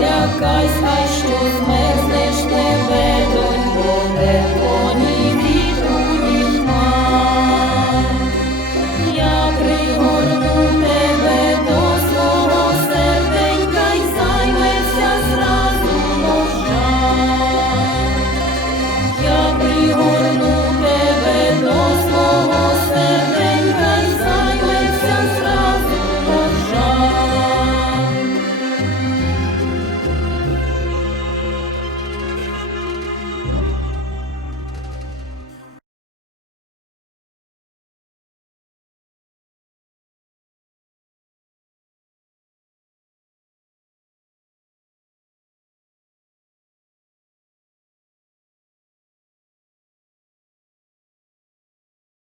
лякайся, що змерзнеш тебе, донько, не